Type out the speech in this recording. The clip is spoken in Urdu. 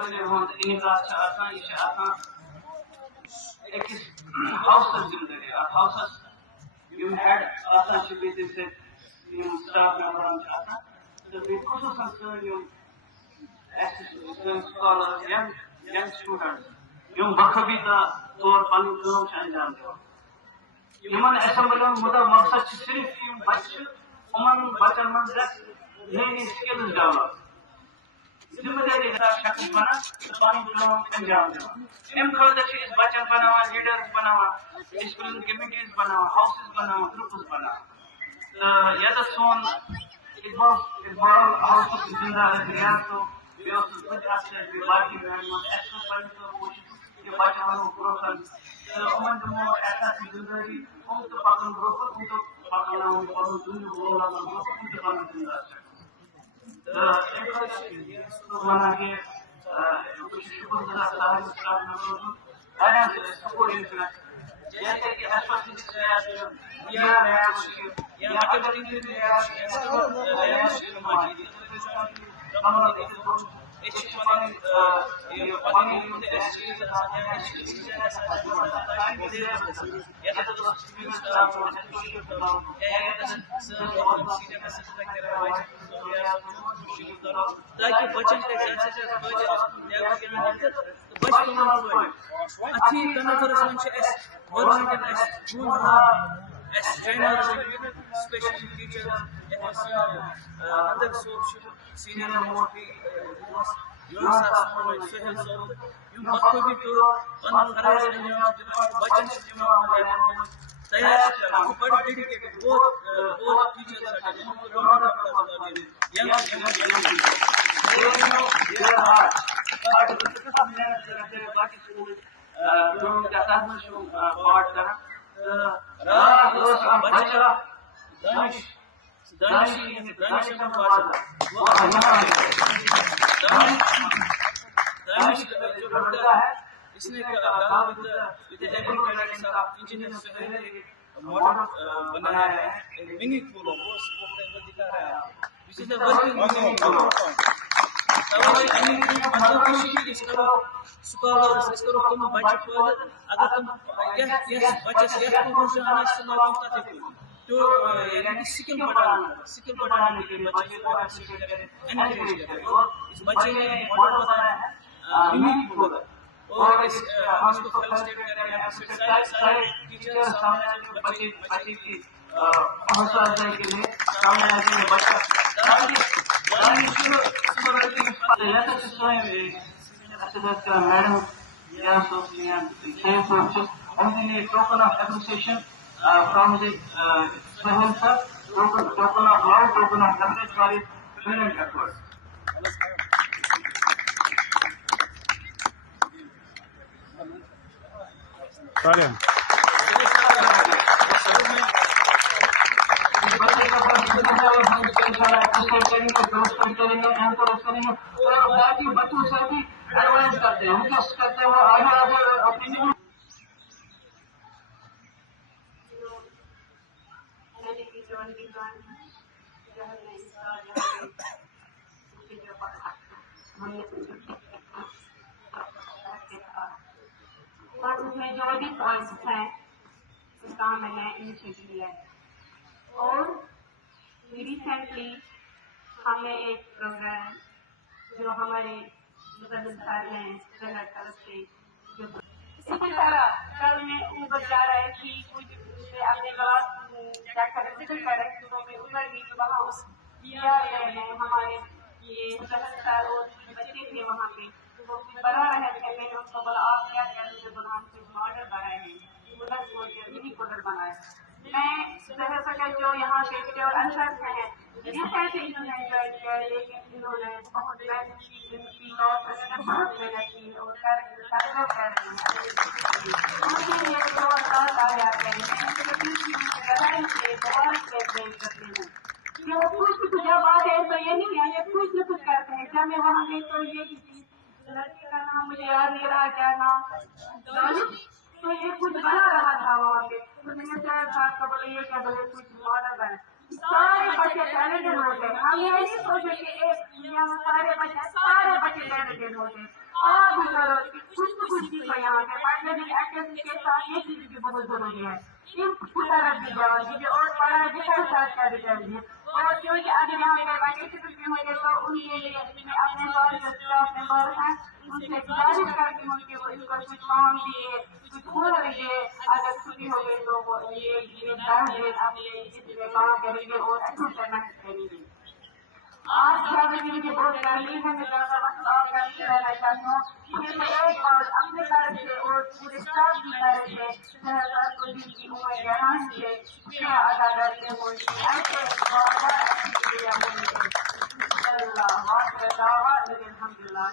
انعقاد یہ أکِس ہاؤسس ذمہٕ دٲری اتھ ہاؤسس یِم ہیڈ آسان چھِ بیٚیہِ تَمہِ سۭتۍ یِم سٹاف ممبران چھِ آسان تہٕ بیٚیہِ خصوٗصن سٲنۍ یِم اَسہِ سٲنۍ سکالٲرٕس ینگ سٹوٗڈنٹس یِم بخوبیٖدہ طور پنٕنۍ کٲم چھِ انجام دِوان یِمن ایسمبلیَن مُدا مقصد چھِ صرف یِم بچہِ چھِ یِمن بچن منٛز گژھِ نٔے نٔے سکلز ڈیولپ ذمہ دٲری دار شخص بنان تہٕ پنٕنۍ کٲم انجام دِوان امہِ خٲطرٕ چھِ أسۍ بچن بناوان لیڈرز بناوان ڈسپلن کمیٹیٖز بناوان ہاؤسز بناوان گروپس بناوان تہٕ ییٚتٮ۪تھ سون اقبال ہاؤسُک زندہ ریاض صٲب بیٚیہِ اوسُس بہٕ تہِ اَتھ سۭتۍ بیٚیہِ باقٕے مہمان اَسہِ کوٚر پنٕنہِ طور کوٗشِش کہِ بچہٕ انو برونٛہہ کُن تہٕ یِمن دِمو احساسی ذمہٕ دٲری یِم تہِ پکن برونٛہہ کُن یِم تہِ پکناوُن پنُن دُنیُک رول لاگن برونٛہہ کُن یِم تہِ پنُن زندہ تہٕ امہِ خٲطرٕ چھِ ونان کہِ بہٕ چھُس شُکُر گُزار سارنٕے سٹاف ممبرن ہُنٛد واریاہن سپورٹ یِم چھِ جیسے کہ ایسٹروفزکس لیب چھُ یا لیب چھُ یا میتھمیٹکس لیب چھُ تاکہ بچن کا اچھی تنظرس من گورمنٹن ٹرینرز اسپیشل ٹیچرز اندر صوب سینئر موٹی سہیل صوب بخوبی طور پن فرائض انجام بچن تیار بڑی ڈیڈیکیٹڈ بہت ٹیچرز اس نے ماڈل بنایا ہے منی پولو وہ دکھا رہا ہے دس از ورکنگ منی پولو سکالرس اس کرو تم بچہ پٲدٕ اگر تم بچس پوزیشن تو یعنی سکل بڑھانے کے لیے بچے کو انکریج کرے اس بچے نے ماڈل بنایا ہے منی پولو اور ہم اس کو فیلسٹیٹ کریں سارے ٹیچر سامنے بچے کی حوصلہ افزائی کے لیے سامنے آ کے بچہ madam token of appreciation from the Sohail sir token of love token of courage for his brilliant effort باقی بچوں سے بھی ایڈوائز کرتے ہیں انکس کرتے ہیں وہ آگے اپنی اور اس میں جو بھی پوائنٹس ہیں اس کا میں نے انیشیٹو لیا ہے اور ریسنٹلی ہم نے ایک پروگرام جو ہمارے مقدس صاحب ہیں طرف سے جو اسی طرح کل میں اوپر جا رہے تھی کچھ اپنے کلاس ذکر کر رہے تھے میں ادھر بھی وہاں اس دیا گئے ہیں ہمارے یہ مقدس صاحب اور بچے تھے وہاں پہ وہ بنا رہے تھے میں نے ان کو بولا آپ کیا کر رہے ہیں بولا ہم سے ماڈل بنائے ہیں ماڈل کو منی ماڈل بنائے میں ظاہر سکے جو یہاں کے اور انسر ہیں ریسنٹلی انہوں نے جوائن کیا لیکن انہوں نے بہت محنت کی ان کی اور بہت محنت کی اور کر رہے ہیں مجھے یہ جو ساتھ آ جاتے ہیں بہت کرتے ہیں جو کچھ جب آتے ہیں تو یہ نہیں ہے یہ کچھ نہ کچھ کرتے ہیں جب میں وہاں گئی تو یہ لڑکے کا نام مجھے یاد نہیں رہا کیا نام تو یہ کچھ بنا رہا تھا وہاں پہ تو میں نے صاحب کا بولے یہ کیا بولے کچھ ماڈل بنا سارے بچے ٹیلنٹڈ ہوتے ہیں ہم یہ نہیں سوچے کہ ایک سارے بچے ٹیلنٹڈ ہوتے ہیں اور بھی کرو کچھ سیکھو یہاں پہ پڑھنے بھی ایکٹیویٹی کے ساتھ یہ چیز بھی بہت ضروری ہے. ان کی طرف بھی جاؤ دیجیے اور پڑھائی بھی ساتھ کر دیجیے. اور کیونکہ اگر یہاں پہ ویکیشن بھی ہوں گے تو ان کے لیے اپنے سارے جو اسٹاف ممبر ہیں ان سے گزارش کرتی ہوں کہ وہ ان کو کچھ کام دیے کچھ ہنر دیے. اگر چھٹی ہو گئی تو وہ یہ 10 دن اپنے اس میں کام کریں گے اور اچھے سے محنت کریں گے. آج مجھے بہت تکلیف ہے. میں زیادہ وقت آپ کا نہیں رہنا چاہتی ہوں. پھر میں ایک بار اپنے طرف سے اور پورے اسٹاف کی طرف سے شہزاد کو دل کی گہران سے شکریہ ادا کرتے ہوں کہ ایسے بار بار اچھی شکریہ بولتے ہیں. اللہ الحمد للہ.